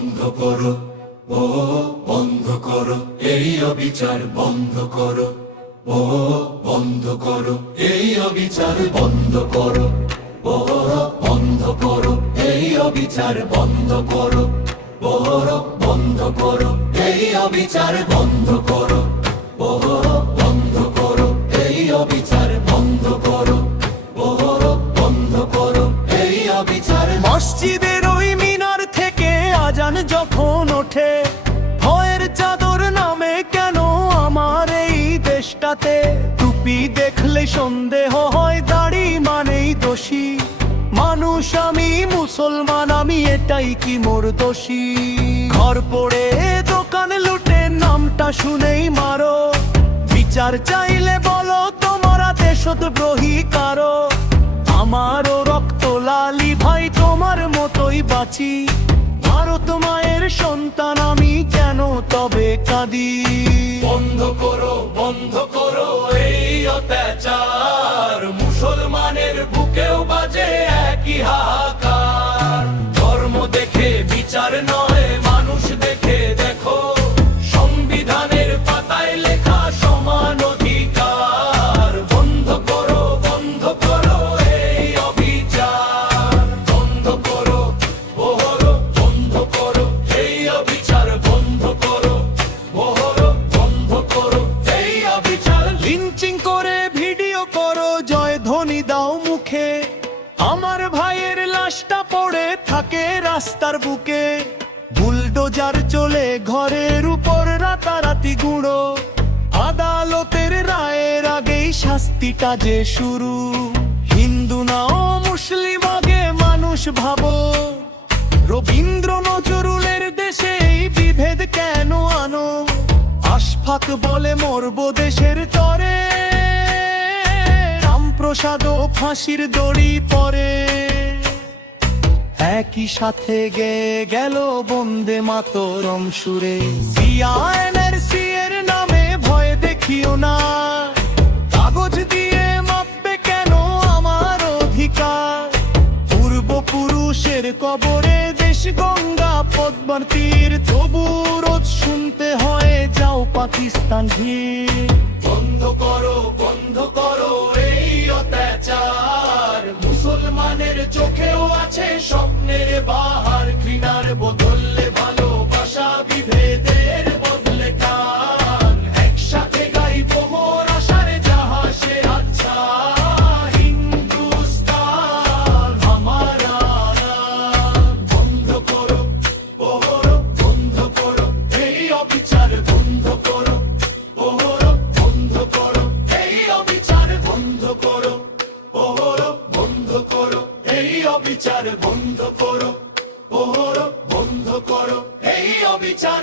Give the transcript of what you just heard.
বন্ধ করো, ও বন্ধ করো, এই অবিচার বন্ধ করো, ও বন্ধ করো, এই অবিচার বন্ধ করো, ও বন্ধ করো, এই অবিচার বন্ধ করো, ও বন্ধ করো, এই অবিচার বন্ধ করো, ও বন্ধ করো, এই অবিচার বন্ধ করো, ও বন্ধ করো, এই অবিচার। মসজিদের ওই মিনার থেকে আজান যখন ওঠে, ভয়ের চাদর নামে কেন আমার এই দেশটাতে? টুপি দেখলে সন্দেহ হয়, দাড়ি মানেই দোষী। মানুষ আমি, মুসলমান আমি, এটাই কি মোর দোষী? ঘর পড়ে দোকান লুটে নামটা শুনেই মারো। বিচার চাইলে বলো তোমারা দেশদ্রোহী কারো। আমারও রক্ত লালি ভাই, তোমার মতোই বাঁচি। ভারত মায়ের সন্তান আমি, কেন তবে কাঁদি? বন্ধ করো, বন্ধ করো এই অত্যাচার, মুসলমানের বুকেও বাজে একই হাহাকার। ধর্ম দেখে বিচার নয়, মানুষ দেখে দেখো, সংবিধানের পাতায় লেখা সমান অধিকার। বন্ধ করো, বন্ধ করো এই অবিচার, বন্ধ করো, ওহরো বন্ধ করো, এই অবিচার বন্ধ করো, ওহরো বন্ধ করো, এই অবিচার। লিঞ্চিং করে ভিডিও করো, জয় ধ্বনি দাও মুখে, আমার ভাইয়ের লাশটা পড়ে থাকে রাস্তার বুকে। বুলডোজার চলে ঘরের উপর, রাতারাতি গুঁড়ো। আদালতের রায়ের আগেই শাস্তিটা যে শুরু। হিন্দু নাও মুসলিম আগে মানুষ ভাবো, রবীন্দ্র নজরুলের দেশে এই বিভেদ কেন আনো? আশফাক বলে মরবো দেশের তরে, রামপ্রসাদ ও ফাঁসির দড়ি পরে। একই সাথে গেয়ে গেল বন্দে মাতরম সুরে। সিআইএনআরসি এর নামে ভয় দেখিও না, কাগজ দিয়ে মাপবে কেন আমার অধিকার? পূর্বপুরুষের কবরে দেশ গঙ্গা পদ্মার তীর, তবু রোজ শুনতে হয় যাও পাকিস্তান ভিড়। বন্ধ করো, বন্ধ করো এই অত্যাচার, মুসলমানের চোখেও আছে স্বপ্নের বাহার। ঘৃণার বদলে ভালোবাসা, বিভেদের বদলে টান, একসাথে গাইবো মোর আশার জাহাজে আচ্ছা। হিন্দুস্তান হামারা নাম। বন্ধ করো, ওহরো বন্ধ করো, এই অবিচার বন্ধ করো, ওহরো বন্ধ করো, এই অবিচার বন্ধ করো, ওহরো বন্ধ করো, এই অবিচার বন্ধ করো, ওহরো বন্ধ করো, এই অবিচার।